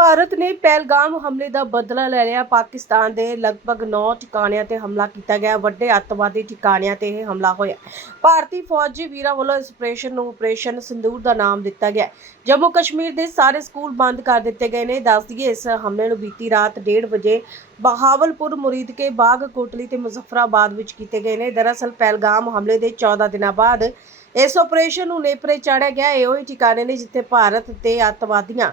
ਭਾਰਤ ਨੇ ਪਹਿਲਗਾਮ ਹਮਲੇ ਦਾ ਬਦਲਾ ਲੈ ਲਿਆ। ਪਾਕਿਸਤਾਨ ਦੇ ਲਗਭਗ 9 ਟਿਕਾਣਿਆਂ ਤੇ ਹਮਲਾ ਕੀਤਾ ਗਿਆ। ਵੱਡੇ ਅੱਤਵਾਦੀ ਟਿਕਾਣਿਆਂ ਤੇ ਇਹ ਹਮਲਾ ਹੋਇਆ। ਭਾਰਤੀ ਫੌਜੀ ਵੀਰਾਂ ਵੱਲੋਂ ਇਸ ਆਪਰੇਸ਼ਨ ਨੂੰ ਆਪਰੇਸ਼ਨ ਸਿੰਦੂਰ ਦਾ ਨਾਮ ਦਿੱਤਾ ਗਿਆ। ਹੈ। ਜੰਮੂ ਕਸ਼ਮੀਰ ਦੇ ਸਾਰੇ ਸਕੂਲ ਬੰਦ ਕਰ ਦਿੱਤੇ ਗਏ ਨੇ। ਦੱਸ ਦਈਏ, ਇਸ ਹਮਲੇ ਨੂੰ ਬੀਤੀ ਰਾਤ 1:30 ਵਜੇ ਬਹਾਵਲਪੁਰ, ਮੁਰੀਦਕੇ ਬਾਗ ਕੋਟਲੀ ਤੇ ਮੁਜ਼ਫਰਾਬਾਦ ਵਿੱਚ ਕੀਤੇ ਗਏ ਨੇ। ਦਰਅਸਲ, ਪਹਿਲਗਾਮ ਹਮਲੇ ਦੇ 14 ਦਿਨਾਂ ਬਾਅਦ ਇਸ ਆਪਰੇਸ਼ਨ ਨੂੰ ਨੇਪਰੇ ਚਾੜਿਆ ਗਿਆ। ਇਹ ਉਹੀ ਟਿਕਾਣੇ ਨੇ ਜਿੱਥੇ ਭਾਰਤ ਤੇ ਅੱਤਵਾਦੀਆਂ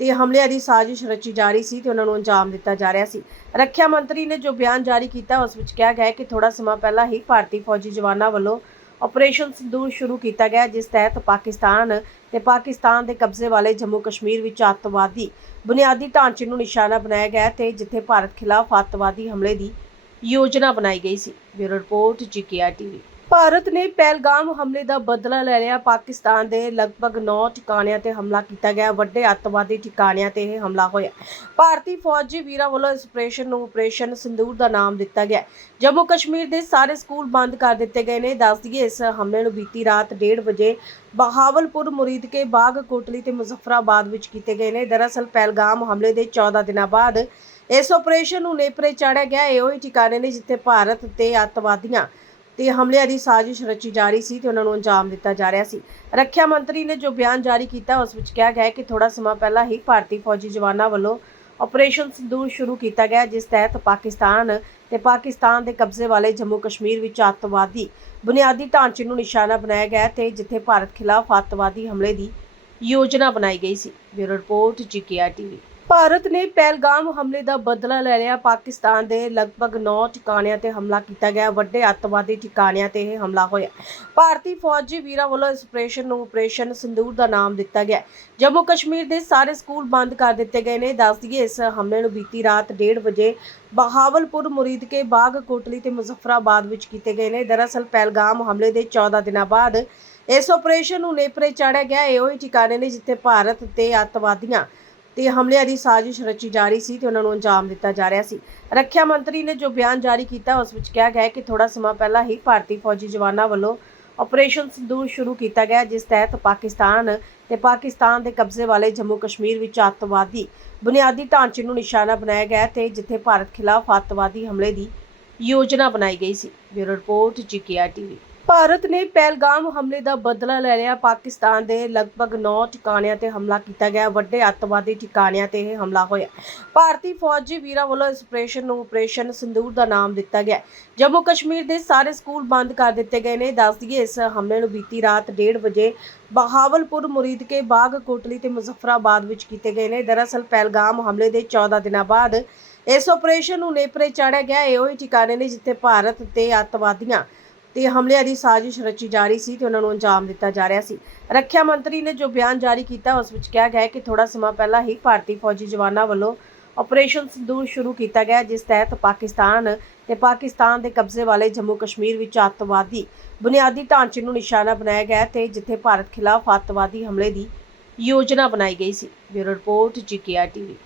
ਤੇ ਹਮਲਿਆਂ ਦੀ ਸਾਜ਼ਿਸ਼ ਰਚੀ ਜਾ ਰਹੀ ਸੀ ਤੇ ਉਹਨਾਂ ਨੂੰ ਅੰਜਾਮ ਦਿੱਤਾ ਜਾ ਰਿਹਾ ਸੀ। ਰੱਖਿਆ ਮੰਤਰੀ ਨੇ ਜੋ ਬਿਆਨ ਜਾਰੀ ਕੀਤਾ, ਉਸ ਵਿੱਚ ਕਿਹਾ ਗਿਆ ਹੈ ਕਿ ਥੋੜਾ ਸਮਾਂ ਪਹਿਲਾਂ ਹੀ ਭਾਰਤੀ ਫੌਜੀ ਜਵਾਨਾਂ ਵੱਲੋਂ ਆਪਰੇਸ਼ਨ ਸਿੰਦੂਰ ਸ਼ੁਰੂ ਕੀਤਾ ਗਿਆ, ਜਿਸ ਤਹਿਤ ਪਾਕਿਸਤਾਨ ਤੇ ਪਾਕਿਸਤਾਨ ਦੇ ਕਬਜ਼ੇ ਵਾਲੇ ਜੰਮੂ ਕਸ਼ਮੀਰ ਵਿੱਚ ਅੱਤਵਾਦੀ ਬੁਨਿਆਦੀ ਢਾਂਚੇ ਨੂੰ ਨਿਸ਼ਾਨਾ ਬਣਾਇਆ ਗਿਆ ਤੇ ਜਿੱਥੇ ਭਾਰਤ ਖਿਲਾਫ ਅੱਤਵਾਦੀ ਹਮਲੇ ਦੀ ਯੋਜਨਾ ਬਣਾਈ ਗਈ ਸੀ। Bureau report GKR TV Bharat ਨੇ ਪਹਿਲਗਾਮ ਹਮਲੇ ਦਾ ਬਦਲਾ ਲੈ ਲਿਆ। ਪਾਕਿਸਤਾਨ ਦੇ ਲਗਭਗ 9 ਟਿਕਾਣਿਆਂ ਤੇ ਹਮਲਾ ਕੀਤਾ ਗਿਆ। ਵੱਡੇ ਅੱਤਵਾਦੀ ਟਿਕਾਣਿਆਂ ਤੇ ਇਹ ਹਮਲਾ ਹੋਇਆ। ਭਾਰਤੀ ਫੌਜੀ ਵੀਰਾਂ ਵੱਲੋਂ ਇਸ ਆਪਰੇਸ਼ਨ ਨੂੰ ਆਪਰੇਸ਼ਨ ਸਿੰਦੂਰ ਦਾ ਨਾਮ ਦਿੱਤਾ ਗਿਆ। ਜੰਮੂ ਕਸ਼ਮੀਰ ਦੇ ਸਾਰੇ ਸਕੂਲ ਬੰਦ ਕਰ ਦਿੱਤੇ ਗਏ ਨੇ। ਦੱਸ ਦਈਏ, ਇਸ ਹਮਲੇ ਨੂੰ ਬੀਤੀ ਰਾਤ 1:30 ਵਜੇ ਬਹਾਵਲਪੁਰ, ਮੁਰੀਦਕੇ ਬਾਗ ਕੋਟਲੀ ਤੇ ਮੁਜ਼ਫਰਾਬਾਦ ਵਿੱਚ ਕੀਤੇ ਗਏ ਨੇ। ਦਰਅਸਲ, ਪਹਿਲਗਾਮ ਹਮਲੇ ਦੇ 14 ਦਿਨਾਂ ਬਾਅਦ ਇਸ ਆਪਰੇਸ਼ਨ ਨੂੰ ਨੇਪਰੇ ਚਾੜਿਆ ਗਿਆ। ਇਹ ਉਹੀ ਟਿਕਾਣੇ ਨੇ ਜਿੱਥੇ ਭਾਰਤ ਤੇ ਅੱਤਵਾਦੀਆਂ ਤੇ ਹਮਲਿਆਂ ਦੀ ਸਾਜ਼ਿਸ਼ ਰਚੀ ਜਾ ਰਹੀ ਸੀ ਤੇ ਉਹਨਾਂ ਨੂੰ ਅੰਜਾਮ ਦਿੱਤਾ ਜਾ ਰਿਹਾ ਸੀ। ਰੱਖਿਆ ਮੰਤਰੀ ਨੇ ਜੋ ਬਿਆਨ ਜਾਰੀ ਕੀਤਾ, ਉਸ ਵਿੱਚ ਕਿਹਾ ਗਿਆ ਹੈ ਕਿ ਥੋੜਾ ਸਮਾਂ ਪਹਿਲਾਂ ਹੀ ਭਾਰਤੀ ਫੌਜੀ ਜਵਾਨਾਂ ਵੱਲੋਂ ਆਪਰੇਸ਼ਨ ਸਿੰਦੂਰ ਸ਼ੁਰੂ ਕੀਤਾ ਗਿਆ, ਜਿਸ ਤਹਿਤ ਪਾਕਿਸਤਾਨ ਤੇ ਪਾਕਿਸਤਾਨ ਦੇ ਕਬਜ਼ੇ ਵਾਲੇ ਜੰਮੂ ਕਸ਼ਮੀਰ ਵਿੱਚ ਅੱਤਵਾਦੀ ਬੁਨਿਆਦੀ ਢਾਂਚੇ ਨੂੰ ਨਿਸ਼ਾਨਾ ਬਣਾਇਆ ਗਿਆ ਤੇ ਜਿੱਥੇ ਭਾਰਤ ਖਿਲਾਫ ਅੱਤਵਾਦੀ ਹਮਲੇ ਦੀ ਯੋਜਨਾ ਬਣਾਈ ਗਈ ਸੀ। Bureau report GKR TV Bharat ਨੇ ਪਹਿਲਗਾਮ ਹਮਲੇ ਦਾ ਬਦਲਾ ਲੈ ਲਿਆ। ਪਾਕਿਸਤਾਨ ਦੇ ਲਗਭਗ 9 ਟਿਕਾਣਿਆਂ ਤੇ ਹਮਲਾ ਕੀਤਾ ਗਿਆ। ਵੱਡੇ ਅੱਤਵਾਦੀ ਟਿਕਾਣਿਆਂ ਤੇ ਇਹ ਹਮਲਾ ਹੋਇਆ। ਭਾਰਤੀ ਫੌਜੀ ਵੀਰਾਂ ਵੱਲੋਂ ਇਸ ਆਪਰੇਸ਼ਨ ਨੂੰ ਆਪਰੇਸ਼ਨ ਸਿੰਦੂਰ ਦਾ ਨਾਮ ਦਿੱਤਾ ਗਿਆ। ਜੰਮੂ ਕਸ਼ਮੀਰ ਦੇ ਸਾਰੇ ਸਕੂਲ ਬੰਦ ਕਰ ਦਿੱਤੇ ਗਏ ਨੇ। ਦੱਸ ਦਈਏ, ਇਸ ਹਮਲੇ ਨੂੰ ਬੀਤੀ ਰਾਤ 1:30 ਵਜੇ ਬਹਾਵਲਪੁਰ ਮੁਰੀਦਕੇ ਬਾਗ, ਕੋਟਲੀ ਤੇ ਮੁਜ਼ਫਰਾਬਾਦ ਵਿੱਚ ਕੀਤੇ ਗਏ ਨੇ। ਦਰਅਸਲ, ਪਹਿਲਗਾਮ ਹਮਲੇ ਦੇ 14 ਦਿਨਾਂ ਬਾਅਦ ਇਸ ਆਪਰੇਸ਼ਨ ਨੂੰ ਨੇਪਰੇ ਚਾੜਿਆ ਗਿਆ। ਇਹ ਉਹੀ ਟਿਕਾਣੇ ਨੇ ਜਿੱਥੇ ਭਾਰਤ ਤੇ ਅੱਤਵਾਦੀਆਂ ਤੇ ਹਮਲਿਆਂ ਦੀ ਸਾਜ਼ਿਸ਼ ਰਚੀ ਜਾ ਰਹੀ ਸੀ ਤੇ ਉਹਨਾਂ ਨੂੰ ਅੰਜਾਮ ਦਿੱਤਾ ਜਾ ਰਿਹਾ ਸੀ। ਰੱਖਿਆ ਮੰਤਰੀ ਨੇ ਜੋ ਬਿਆਨ ਜਾਰੀ ਕੀਤਾ, ਉਸ ਵਿੱਚ ਕਿਹਾ ਗਿਆ ਹੈ ਕਿ ਥੋੜਾ ਸਮਾਂ ਪਹਿਲਾਂ ਹੀ ਭਾਰਤੀ ਫੌਜੀ ਜਵਾਨਾਂ ਵੱਲੋਂ ਆਪਰੇਸ਼ਨ ਸਿੰਦੂਰ ਸ਼ੁਰੂ ਕੀਤਾ ਗਿਆ, ਜਿਸ ਤਹਿਤ ਪਾਕਿਸਤਾਨ ਤੇ ਪਾਕਿਸਤਾਨ ਦੇ ਕਬਜ਼ੇ ਵਾਲੇ ਜੰਮੂ ਕਸ਼ਮੀਰ ਵਿੱਚ ਅੱਤਵਾਦੀ ਬੁਨਿਆਦੀ ਢਾਂਚੇ ਨੂੰ ਨਿਸ਼ਾਨਾ ਬਣਾਇਆ ਗਿਆ ਤੇ ਜਿੱਥੇ ਭਾਰਤ ਖਿਲਾਫ ਅੱਤਵਾਦੀ ਹਮਲੇ ਦੀ ਯੋਜਨਾ ਬਣਾਈ ਗਈ ਸੀ। Bureau report, GKR TV. Bharat ਨੇ ਪਹਿਲਗਾਮ ਹਮਲੇ ਦਾ ਬਦਲਾ ਲੈ ਲਿਆ। ਪਾਕਿਸਤਾਨ ਦੇ ਲਗਭਗ 9 ਟਿਕਾਣਿਆਂ ਤੇ ਹਮਲਾ ਕੀਤਾ ਗਿਆ। ਵੱਡੇ ਅੱਤਵਾਦੀ ਟਿਕਾਣਿਆਂ ਤੇ ਇਹ ਹਮਲਾ ਹੋਇਆ। ਭਾਰਤੀ ਫੌਜੀ ਵੀਰਾਂ ਵੱਲੋਂ ਇਸ ਆਪਰੇਸ਼ਨ ਨੂੰ ਆਪਰੇਸ਼ਨ ਸਿੰਦੂਰ ਦਾ ਨਾਮ ਦਿੱਤਾ ਗਿਆ। ਜੰਮੂ ਕਸ਼ਮੀਰ ਦੇ ਸਾਰੇ ਸਕੂਲ ਬੰਦ ਕਰ ਦਿੱਤੇ ਗਏ ਨੇ। ਦੱਸ ਦਈਏ, ਇਸ ਹਮਲੇ ਨੂੰ ਬੀਤੀ ਰਾਤ 1:30 ਵਜੇ ਬਹਾਵਲਪੁਰ ਮੁਰੀਦਕੇ ਬਾਗ, ਕੋਟਲੀ ਤੇ ਮੁਜ਼ਫਰਾਬਾਦ ਵਿੱਚ ਕੀਤੇ ਗਏ ਨੇ। ਦਰਅਸਲ, ਪਹਿਲਗਾਮ ਹਮਲੇ ਦੇ 14 ਦਿਨਾਂ ਬਾਅਦ ਇਸ ਆਪਰੇਸ਼ਨ ਨੂੰ ਨੇਪਰੇ ਚਾੜਿਆ ਗਿਆ। ਇਹ ਉਹੀ ਟਿਕਾਣੇ ਨੇ ਜਿੱਥੇ ਭਾਰਤ ਤੇ ਅੱਤਵਾਦੀਆਂ ਤੇ ਹਮਲਿਆਂ ਦੀ ਸਾਜ਼ਿਸ਼ ਰਚੀ ਜਾ ਰਹੀ ਸੀ ਤੇ ਉਹਨਾਂ ਨੂੰ ਅੰਜਾਮ ਦਿੱਤਾ ਜਾ ਰਿਹਾ ਸੀ। ਰੱਖਿਆ ਮੰਤਰੀ ਨੇ ਜੋ ਬਿਆਨ ਜਾਰੀ ਕੀਤਾ, ਉਸ ਵਿੱਚ ਕਿਹਾ ਗਿਆ ਹੈ ਕਿ ਥੋੜਾ ਸਮਾਂ ਪਹਿਲਾਂ ਹੀ ਭਾਰਤੀ ਫੌਜੀ ਜਵਾਨਾਂ ਵੱਲੋਂ ਆਪਰੇਸ਼ਨ ਸਿੰਦੂਰ ਸ਼ੁਰੂ ਕੀਤਾ ਗਿਆ, ਜਿਸ ਤਹਿਤ ਪਾਕਿਸਤਾਨ ਤੇ ਪਾਕਿਸਤਾਨ ਦੇ ਕਬਜ਼ੇ ਵਾਲੇ ਜੰਮੂ ਕਸ਼ਮੀਰ ਵਿੱਚ ਅੱਤਵਾਦੀ ਬੁਨਿਆਦੀ ਢਾਂਚੇ ਨੂੰ ਨਿਸ਼ਾਨਾ ਬਣਾਇਆ ਗਿਆ ਤੇ ਜਿੱਥੇ ਭਾਰਤ ਖਿਲਾਫ ਅੱਤਵਾਦੀ ਹਮਲੇ ਦੀ ਯੋਜਨਾ ਬਣਾਈ ਗਈ ਸੀ। Bureau report, GKR TV.